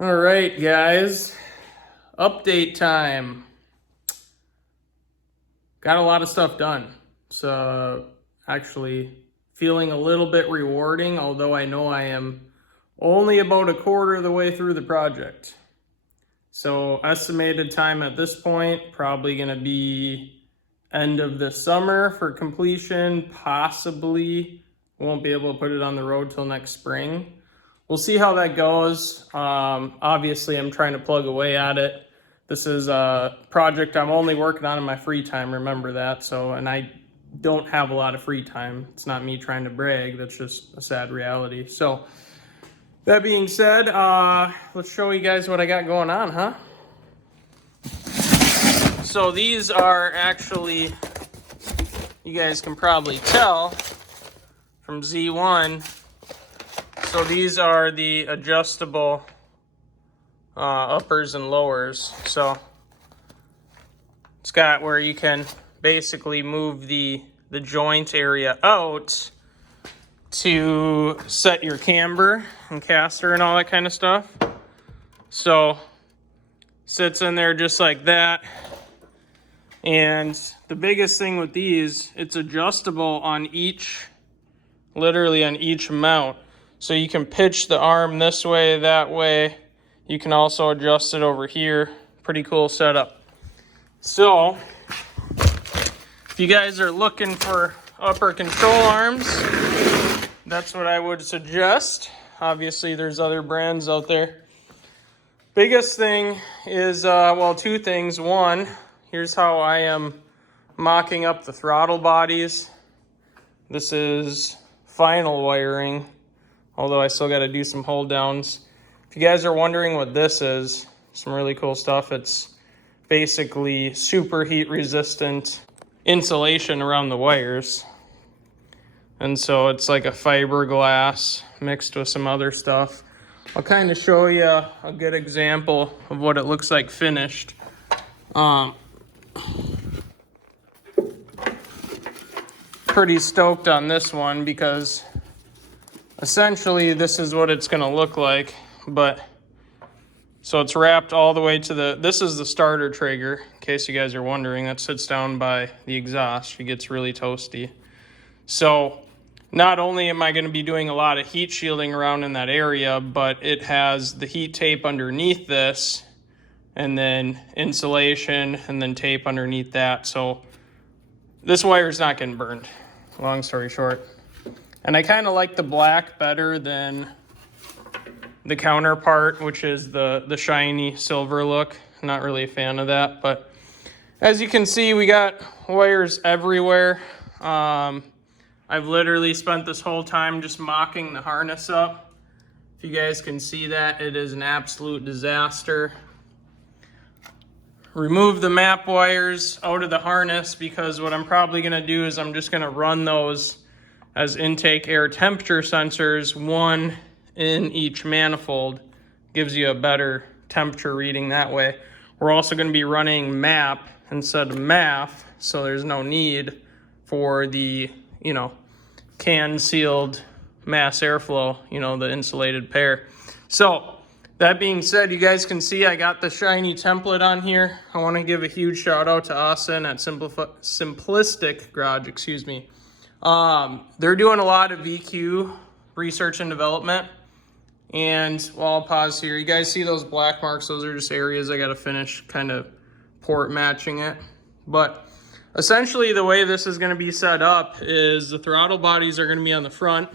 All right, guys, update time. Got a lot of stuff done. So actually feeling a little bit rewarding, although I know I am only about a quarter of the way through the project. So estimated time at this point, probably gonna be end of the summer for completion. Possibly won't be able to put it on the road till next spring. We'll see how that goes. Obviously, I'm trying to plug away at it. This is a project I'm only working on in my free time, remember that. So, and I don't have a lot of free time. It's not me trying to brag, that's just a sad reality. So, that being said, let's show you guys what I got going on, huh? So these are actually, you guys can probably tell from Z1, so these are the adjustable uppers and lowers. So it's got where you can basically move the joint area out to set your camber and caster and all that kind of stuff. So sits in there just like that. And the biggest thing with these, it's adjustable on each, literally on each mount. So you can pitch the arm this way, that way. You can also adjust it over here. Pretty cool setup. So, if you guys are looking for upper control arms, that's what I would suggest. Obviously, there's other brands out there. Biggest thing is, well, two things. One, here's how I am mocking up the throttle bodies. This is final wiring, although I still got to do some hold downs. If you guys are wondering what this is, some really cool stuff. It's basically super heat resistant insulation around the wires. And so it's like a fiberglass mixed with some other stuff. I'll kind of show you a good example of what it looks like finished. Pretty stoked on this one because essentially this is what it's going to look like. But so it's wrapped all the way to this is the starter trigger, in case you guys are wondering. That sits down by the exhaust. It gets really toasty. So not only am I going to be doing a lot of heat shielding around in that area, but it has the heat tape underneath this, and then insulation, and then tape underneath that. So this wire is not getting burned, long story short. And I kind of like the black better than the counterpart, which is the shiny silver look. I'm not really a fan of that, but as you can see, we got wires everywhere. I've literally spent this whole time just mocking the harness up. If you guys can see that, it is an absolute disaster. Remove the map wires out of the harness, because what I'm probably going to do is I'm just going to run those as intake air temperature sensors, one in each manifold. Gives you a better temperature reading that way. We're also going to be running map instead of MAF, so there's no need for the, can sealed mass airflow, the insulated pair. So that being said, you guys can see I got the shiny template on here. I want to give a huge shout out to Austin at Simplistic Garage, They're doing a lot of VQ research and development. And I'll pause here. You guys see those black marks? Those are just areas I got to finish kind of port matching it. But essentially the way this is going to be set up is the throttle bodies are going to be on the front,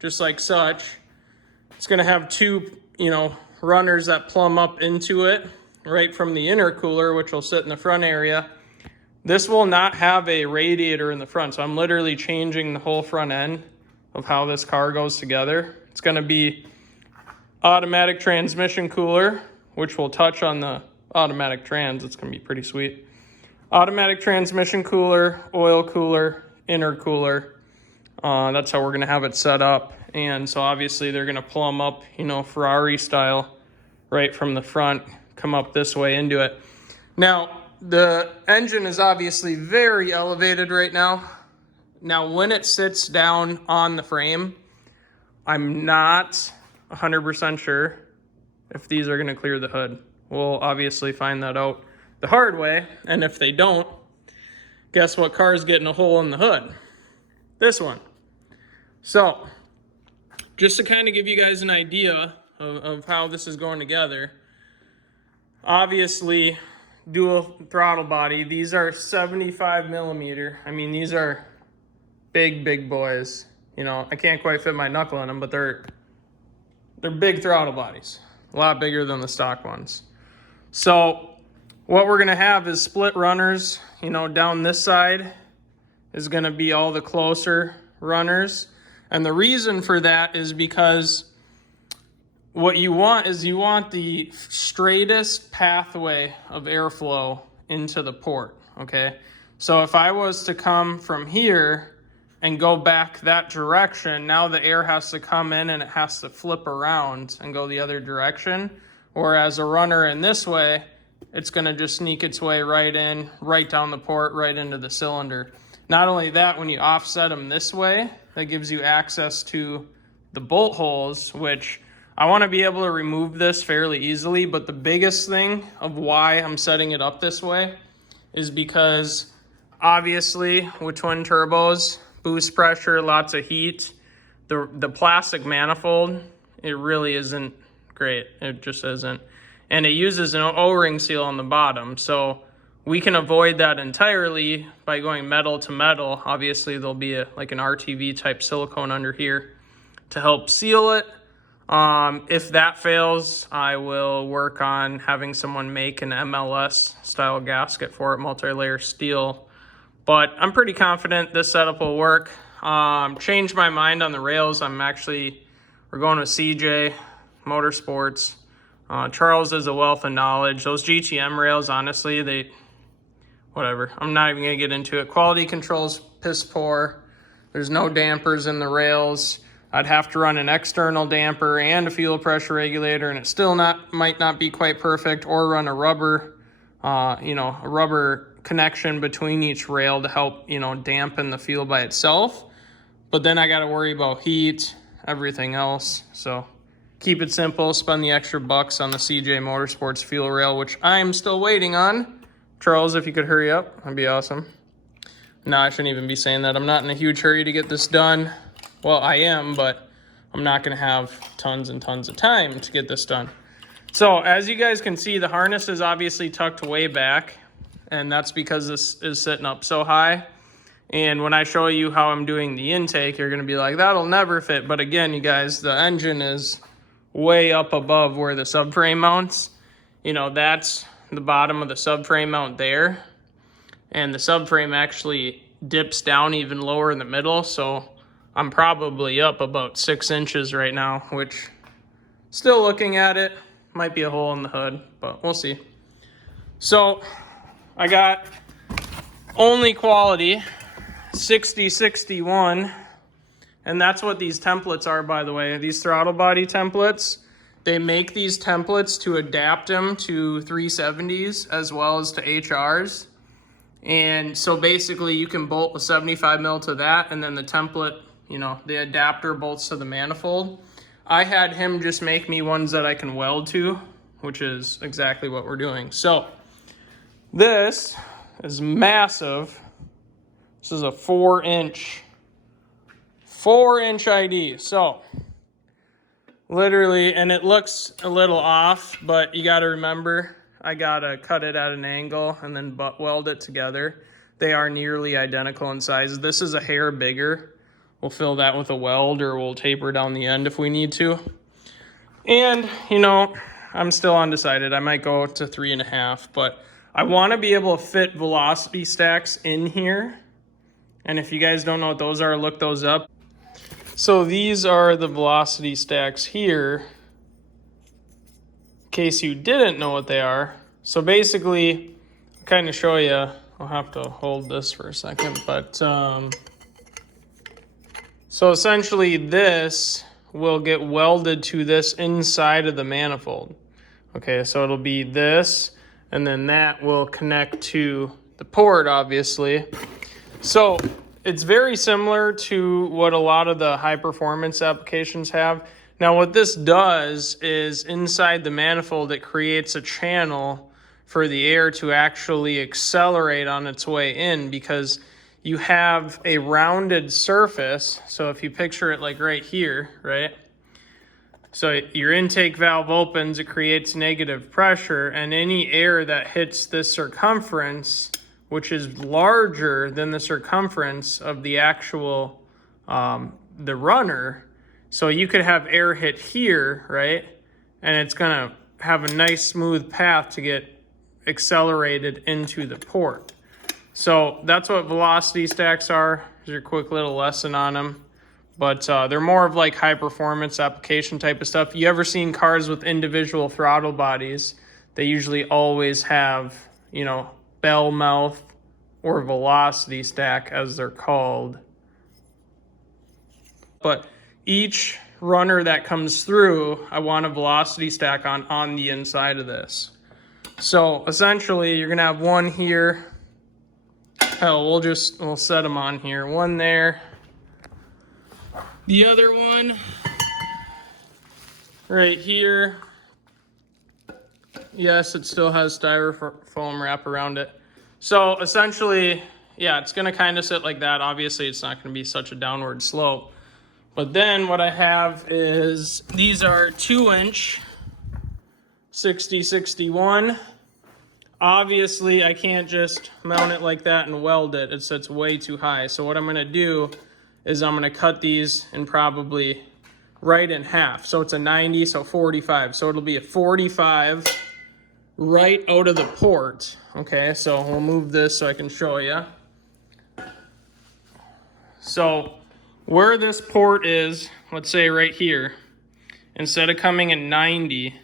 just like such. It's going to have two, runners that plumb up into it right from the intercooler, which will sit in the front area. This will not have a radiator in the front, so I'm literally changing the whole front end of how this car goes together. It's going to be automatic transmission cooler, which will touch on the automatic trans. It's going to be pretty sweet. Automatic transmission cooler, oil cooler, intercooler. That's how we're going to have it set up. And so obviously they're going to plumb up, Ferrari style right from the front, come up this way into it. Now, the engine is obviously very elevated right now. Now, when it sits down on the frame, I'm not 100% sure if these are going to clear the hood. We'll obviously find that out the hard way, and if they don't, guess what car's getting a hole in the hood? This one. So, just to kind of give you guys an idea of how this is going together, obviously, dual throttle body. These are 75 millimeter. I mean, these are big boys. You know, I can't quite fit my knuckle in them, but they're big throttle bodies. A lot bigger than the stock ones. So what we're gonna have is split runners. You know, down this side is gonna be all the closer runners. And the reason for that is because what you want is you want the straightest pathway of airflow into the port, okay? So if I was to come from here and go back that direction, now the air has to come in and it has to flip around and go the other direction. Whereas a runner in this way, it's gonna just sneak its way right in, right down the port, right into the cylinder. Not only that, when you offset them this way, that gives you access to the bolt holes, which I want to be able to remove this fairly easily, but the biggest thing of why I'm setting it up this way is because obviously with twin turbos, boost pressure, lots of heat, the plastic manifold, it really isn't great. It just isn't. And it uses an O-ring seal on the bottom, so we can avoid that entirely by going metal to metal. Obviously there'll be like an RTV type silicone under here to help seal it. If that fails, I will work on having someone make an MLS style gasket for it, multi-layer steel. But I'm pretty confident this setup will work. Changed my mind on the rails. We're going with CJ Motorsports. Charles is a wealth of knowledge. Those GTM rails, honestly, whatever. I'm not even gonna get into it. Quality control's piss poor. There's no dampers in the rails. I'd have to run an external damper and a fuel pressure regulator, and it still might not be quite perfect, or run a rubber, a rubber connection between each rail to help, dampen the fuel by itself. But then I got to worry about heat, everything else. So keep it simple, spend the extra bucks on the CJ Motorsports fuel rail, which I'm still waiting on. Charles, if you could hurry up, that'd be awesome. No, I shouldn't even be saying that. I'm not in a huge hurry to get this done. Well, I am, but I'm not going to have tons and tons of time to get this done. So as you guys can see, the harness is obviously tucked way back, and that's because this is sitting up so high. And when I show you how I'm doing the intake, you're going to be like, that'll never fit. But again, you guys, the engine is way up above where the subframe mounts. That's the bottom of the subframe mount there. And the subframe actually dips down even lower in the middle, so I'm probably up about 6 inches right now, which, still looking at it, might be a hole in the hood, but we'll see. So I got only quality 6061, and that's what these templates are, by the way. These throttle body templates, they make these templates to adapt them to 370s as well as to HRs. And so basically you can bolt a 75 mil to that, and then the template, the adapter bolts to the manifold. I had him just make me ones that I can weld to, which is exactly what we're doing. So this is massive. This is a 4-inch ID. So literally, and it looks a little off, but you got to remember, I got to cut it at an angle and then butt weld it together. They are nearly identical in size. This is a hair bigger. We'll fill that with a weld, or we'll taper down the end if we need to. And, I'm still undecided. I might go to 3.5, but I want to be able to fit velocity stacks in here. And if you guys don't know what those are, look those up. So these are the velocity stacks here, in case you didn't know what they are. So basically, I'll kind of show you. I'll have to hold this for a second, but so essentially this will get welded to this inside of the manifold. Okay, so it'll be this, and then that will connect to the port, obviously. So it's very similar to what a lot of the high performance applications have. Now what this does is inside the manifold, it creates a channel for the air to actually accelerate on its way in, because you have a rounded surface. So if you picture it like right here, right? So your intake valve opens, it creates negative pressure, and any air that hits this circumference, which is larger than the circumference of the actual, the runner. So you could have air hit here, right? And it's gonna have a nice smooth path to get accelerated into the port. So that's what velocity stacks are. Here's your quick little lesson on them. But they're more of like high performance application type of stuff. You ever seen cars with individual throttle bodies? They usually always have, you know, bell mouth or velocity stack as they're called. But each runner that comes through, I want a velocity stack on the inside of this. So essentially you're gonna have one here. Hell, we'll set them on here. One there. The other one right here. Yes, it still has styrofoam wrap around it. So essentially, yeah, it's gonna kind of sit like that. Obviously, it's not gonna be such a downward slope. But then what I have is, these are 2-inch 6061. Obviously, I can't just mount it like that and weld it. It sits way too high. So what I'm gonna do is I'm gonna cut these and probably right in half. So it's a 90, so 45. So it'll be a 45 right out of the port. Okay, so we'll move this so I can show you. So where this port is, let's say right here, instead of coming in 90,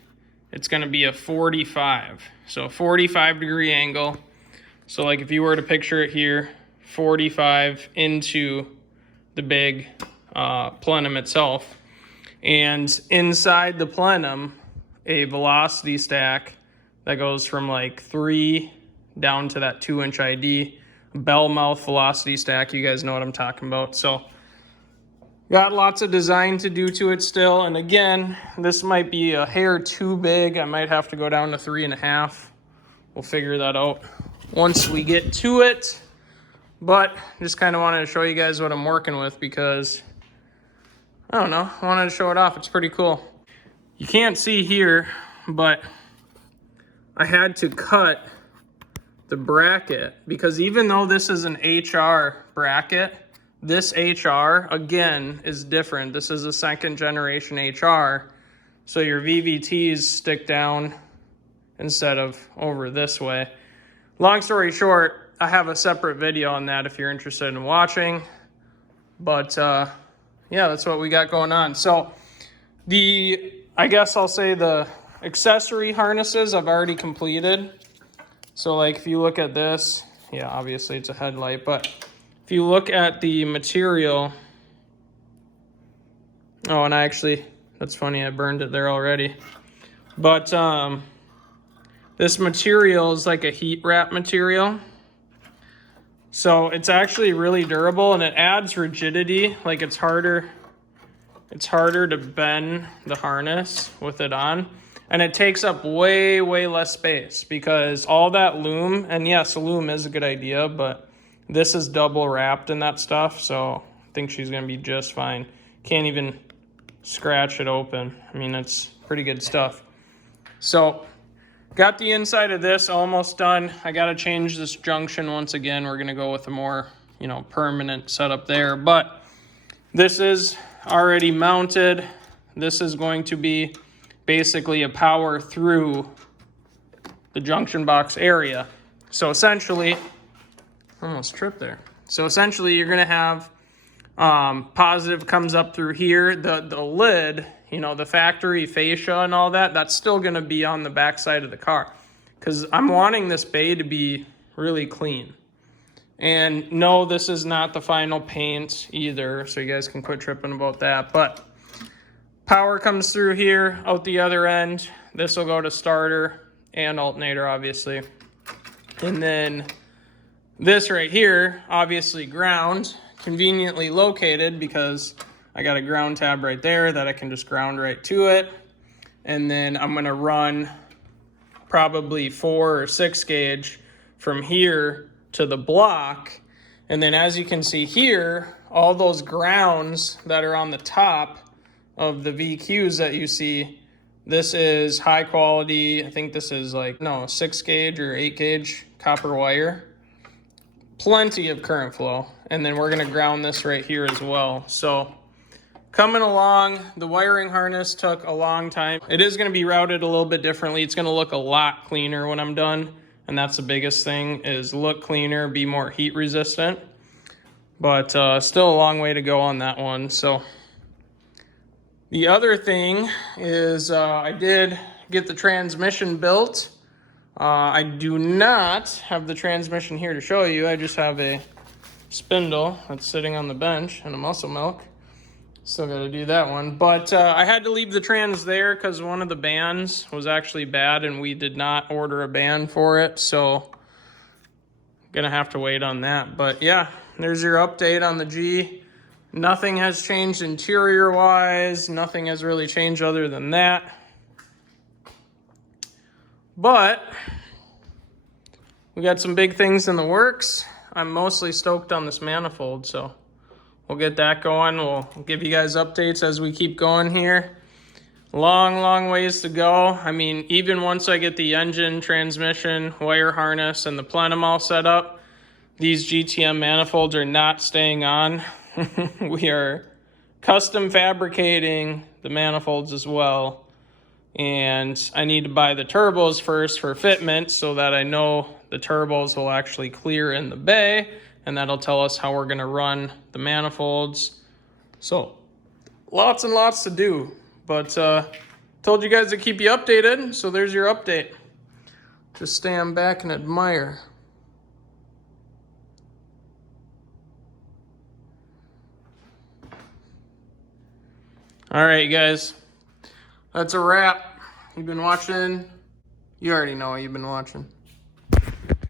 it's gonna be a 45. So 45 degree angle. So like if you were to picture it here, 45 into the big plenum itself. And inside the plenum, a velocity stack that goes from like 3 down to that 2-inch ID. Bell mouth velocity stack, you guys know what I'm talking about. So got lots of design to do to it still. And again, this might be a hair too big. I might have to go down to 3.5. We'll figure that out once we get to it. But just kind of wanted to show you guys what I'm working with, because I don't know, I wanted to show it off. It's pretty cool. You can't see here, but I had to cut the bracket, because even though this is an HR bracket, this HR, again, is different. This is a 2nd generation HR. So your VVTs stick down instead of over this way. Long story short, I have a separate video on that if you're interested in watching. But yeah, that's what we got going on. So I guess I'll say the accessory harnesses I've already completed. So like if you look at this, yeah, obviously it's a headlight, but if you look at the material, oh, and that's funny, I burned it there already. But this material is like a heat wrap material. So it's actually really durable, and it adds rigidity. Like it's harder to bend the harness with it on. And it takes up way, way less space, because all that loom, and yes, loom is a good idea, but this is double wrapped in that stuff. So I think she's gonna be just fine. Can't even scratch it open. I mean, it's pretty good stuff. So got the inside of this almost done. I got to change this junction once again. We're going to go with a more, you know, permanent setup there. But this is already mounted. This is going to be basically a power through the junction box area. So essentially, almost tripped there. So essentially you're going to have positive comes up through here. The lid, you know, the factory fascia and all that, that's still going to be on the back side of the car, because I'm wanting this bay to be really clean. And no, this is not the final paint either, so you guys can quit tripping about that. But power comes through here, out the other end. This will go to starter and alternator, obviously. And then this right here, obviously ground, conveniently located, because I got a ground tab right there that I can just ground right to it. And then I'm gonna run probably 4 or 6 gauge from here to the block. And then as you can see here, all those grounds that are on the top of the VQs that you see, this is high quality. I think this is like, no, 6 gauge or 8 gauge copper wire. Plenty of current flow. And then we're gonna ground this right here as well. So coming along, the wiring harness took a long time. It is gonna be routed a little bit differently. It's gonna look a lot cleaner when I'm done. And that's the biggest thing, is look cleaner, be more heat resistant. But still a long way to go on that one. So the other thing is I did get the transmission built. I do not have the transmission here to show you. I just have a spindle that's sitting on the bench and a muscle milk. Still got to do that one. But I had to leave the trans there because one of the bands was actually bad and we did not order a band for it. So gonna have to wait on that. But yeah, there's your update on the G. Nothing has changed interior wise. Nothing has really changed other than that. But we got some big things in the works. I'm mostly stoked on this manifold, so we'll get that going. We'll give you guys updates as we keep going here. Long ways to go. I mean, even once I get the engine, transmission, wire harness, and the plenum all set up, these GTM manifolds are not staying on. We are custom fabricating the manifolds as well. And I need to buy the turbos first for fitment so that I know the turbos will actually clear in the bay, and that'll tell us how we're gonna run the manifolds. So lots and lots to do, but told you guys to keep you updated, so there's your update. Just stand back and admire. All right, guys, that's a wrap. You've been watching. You already know you've been watching.